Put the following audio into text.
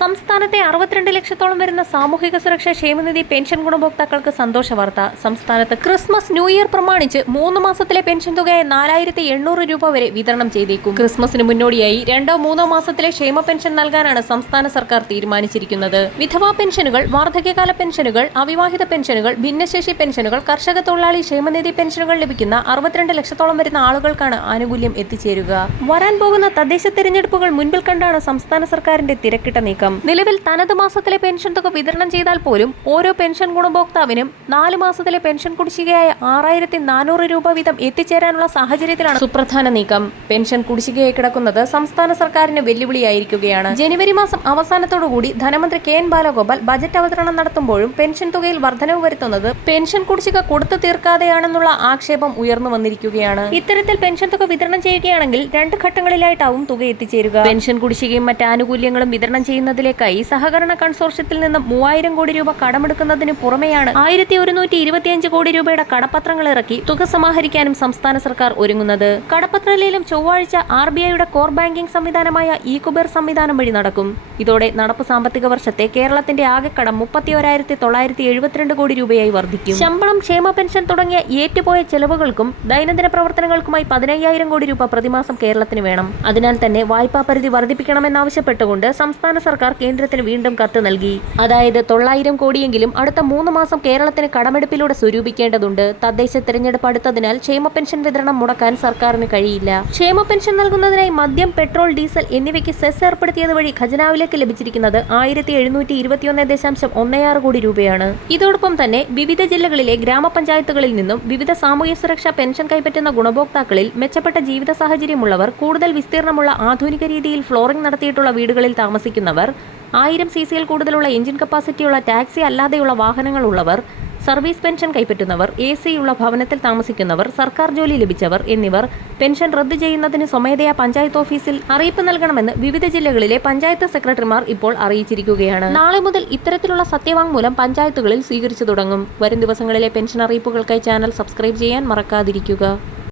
സംസ്ഥാനത്തെ 62 ലക്ഷത്തോളം വരുന്ന സാമൂഹിക സുരക്ഷാ ക്ഷേമനിധി പെൻഷൻ ഗുണഭോക്താക്കൾക്ക് സന്തോഷ വാർത്ത. സംസ്ഥാനത്ത് ക്രിസ്മസ് ന്യൂ ഇയർ പ്രമാണിച്ച് 3 മാസത്തിലെ പെൻഷൻ തുകയായ 4800 രൂപ വരെ വിതരണം ചെയ്തേക്കും. ക്രിസ്മസിന് മുന്നോടിയായി 2-3 മാസത്തിലെ ക്ഷേമ പെൻഷൻ നൽകാനാണ് സംസ്ഥാന സർക്കാർ തീരുമാനിച്ചിരിക്കുന്നത്. വിധവാ പെൻഷനുകൾ, വാർദ്ധക്യകാല പെൻഷനുകൾ, അവിവാഹിത പെൻഷനുകൾ, ഭിന്നശേഷി പെൻഷനുകൾ, കർഷക തൊഴിലാളി ക്ഷേമനിധി പെൻഷനുകൾ ലഭിക്കുന്ന 62 ലക്ഷത്തോളം വരുന്ന ആളുകൾക്കാണ് ആനുകൂല്യം എത്തിച്ചേരുക. വരാൻ പോകുന്ന തദ്ദേശ തെരഞ്ഞെടുപ്പുകൾ മുൻപിൽ കണ്ടാണ് സംസ്ഥാന സർക്കാരിന്റെ തിരക്കിട്ട നീക്കം. നിലവിൽ തനത് മാസത്തിലെ പെൻഷൻ തുക വിതരണം ചെയ്താൽ പോലും ഓരോ പെൻഷൻ ഗുണഭോക്താവിനും 4 മാസത്തിലെ പെൻഷൻ കുടിശ്ശികയായ 6400 രൂപ വീതം എത്തിച്ചേരാനുള്ള സാഹചര്യത്തിലാണ് സുപ്രധാന നീക്കം. പെൻഷൻ കുടിശ്ശികയായി കിടക്കുന്നത് സംസ്ഥാന സർക്കാരിന് വെല്ലുവിളിയായിരിക്കുകയാണ്. ജനുവരി മാസം അവസാനത്തോടുകൂടി ധനമന്ത്രി കെ.എൻ. ബാലഗോപാൽ ബജറ്റ് അവതരണം നടത്തുമ്പോഴും പെൻഷൻ തുകയിൽ വർധനവ് വരുത്തുന്നത് പെൻഷൻ കുടിശ്ശിക കൊടുത്തു തീർക്കാതെയാണെന്നുള്ള ആക്ഷേപം ഉയർന്നു വന്നിരിക്കുകയാണ്. ഇത്തരത്തിൽ പെൻഷൻ തുക വിതരണം ചെയ്യുകയാണെങ്കിൽ 2 ഘട്ടങ്ങളിലായിട്ടാവും തുക എത്തിച്ചേരുക. പെൻഷൻ കുടിശ്ശികയും മറ്റ് ആനുകൂല്യങ്ങളും വിതരണം ചെയ്യുന്നതിലേക്കായി സഹകരണ കൺസോർഷ്യത്തിൽ നിന്നും 3000 കോടി രൂപ കടമെടുക്കുന്നതിന് പുറമെയാണ് 1125 കോടി രൂപയുടെ കടപ്പത്രങ്ങൾ ഇറക്കി തുക സമാഹരിക്കാനും സംസ്ഥാന സർക്കാർ ഒരുങ്ങുന്നത്. കടപ്പത്ര ലേലം ചൊവ്വാഴ്ച RBIയുടെ കോർ ബാങ്കിംഗ് സംവിധാനമായ ഇ-കുബേർ സംവിധാനം വഴി നടക്കും. ഇതോടെ നടപ്പ് സാമ്പത്തിക വർഷത്തെ കേരളത്തിന്റെ ആകെ കടം 31,972 കോടി രൂപയായി വർദ്ധിക്കും. ശമ്പളം, ക്ഷേമ പെൻഷൻ തുടങ്ങിയ ഏറ്റുപോയ ചെലവുകൾക്കും ദൈനംദിന പ്രവർത്തനങ്ങൾക്കുമായി 15,000 കോടി രൂപ പ്രതിമാസം കേരളത്തിന് വേണം. അതിനാൽ തന്നെ വായ്പാ പരിധി വർദ്ധിപ്പിക്കണമെന്നാവശ്യപ്പെട്ടുകൊണ്ട് സംസ്ഥാന സർക്കാർ കേന്ദ്രത്തിന് വീണ്ടും കത്ത് നൽകി. അതായത് 900 കോടിയെങ്കിലും അടുത്ത 3 മാസം കേരളത്തിന് കടമെടുപ്പിലൂടെ സ്വരൂപിക്കേണ്ടതുണ്ട്. തദ്ദേശ തെരഞ്ഞെടുപ്പ് അടുത്തതിനാൽ ക്ഷേമ പെൻഷൻ വിതരണം മുടക്കാൻ സർക്കാരിന് കഴിയില്ല. ക്ഷേമ പെൻഷൻ നൽകുന്നതിനായി മദ്യം, പെട്രോൾ, ഡീസൽ എന്നിവയ്ക്ക് സെസ് ഏർപ്പെടുത്തിയത് വഴി ഖജനാവിലേക്ക് ലഭിച്ചിരിക്കുന്നത് 1721.16 കോടി രൂപയാണ്. ഇതോടൊപ്പം തന്നെ വിവിധ ജില്ലകളിലെ ഗ്രാമപഞ്ചായത്തുകളിൽ നിന്നും വിവിധ സാമൂഹ്യ സുരക്ഷാ പെൻഷൻ കൈപ്പറ്റുന്ന ഗുണഭോക്താക്കളിൽ മെച്ചപ്പെട്ട ജീവിത സാഹചര്യമുള്ളവർ, കൂടുതൽ വിസ്തീർണമുള്ള ആധുനിക രീതിയിൽ ഫ്ലോറിംഗ് നടത്തിയിട്ടുള്ള വീടുകളിൽ താമസിക്കുന്നവർ, 1000 cc കൂടുതലുള്ള എഞ്ചിൻ കപ്പാസിറ്റിയുള്ള ടാക്സി അല്ലാതെയുള്ള വാഹനങ്ങൾ ഉള്ളവർ, സർവീസ് പെൻഷൻ കൈപ്പറ്റുന്നവർ, AC ഉള്ള ഭവനത്തിൽ താമസിക്കുന്നവർ, സർക്കാർ ജോലി ലഭിച്ചവർ എന്നിവർ പെൻഷൻ റദ്ദു ചെയ്യുന്നതിന് സ്വമേധയാ പഞ്ചായത്ത് ഓഫീസിൽ അറിയിപ്പ് നൽകണമെന്ന് വിവിധ ജില്ലകളിലെ പഞ്ചായത്ത് സെക്രട്ടറിമാർ ഇപ്പോൾ അറിയിച്ചിരിക്കുകയാണ്. നാളെ മുതൽ ഇത്തരത്തിലുള്ള സത്യവാങ്മൂലം പഞ്ചായത്തുകളിൽ സ്വീകരിച്ചു തുടങ്ങും. വരും ദിവസങ്ങളിലെ പെൻഷൻ അറിയിപ്പുകൾക്കായി ചാനൽ സബ്സ്ക്രൈബ് ചെയ്യാൻ മറക്കാതിരിക്കുക.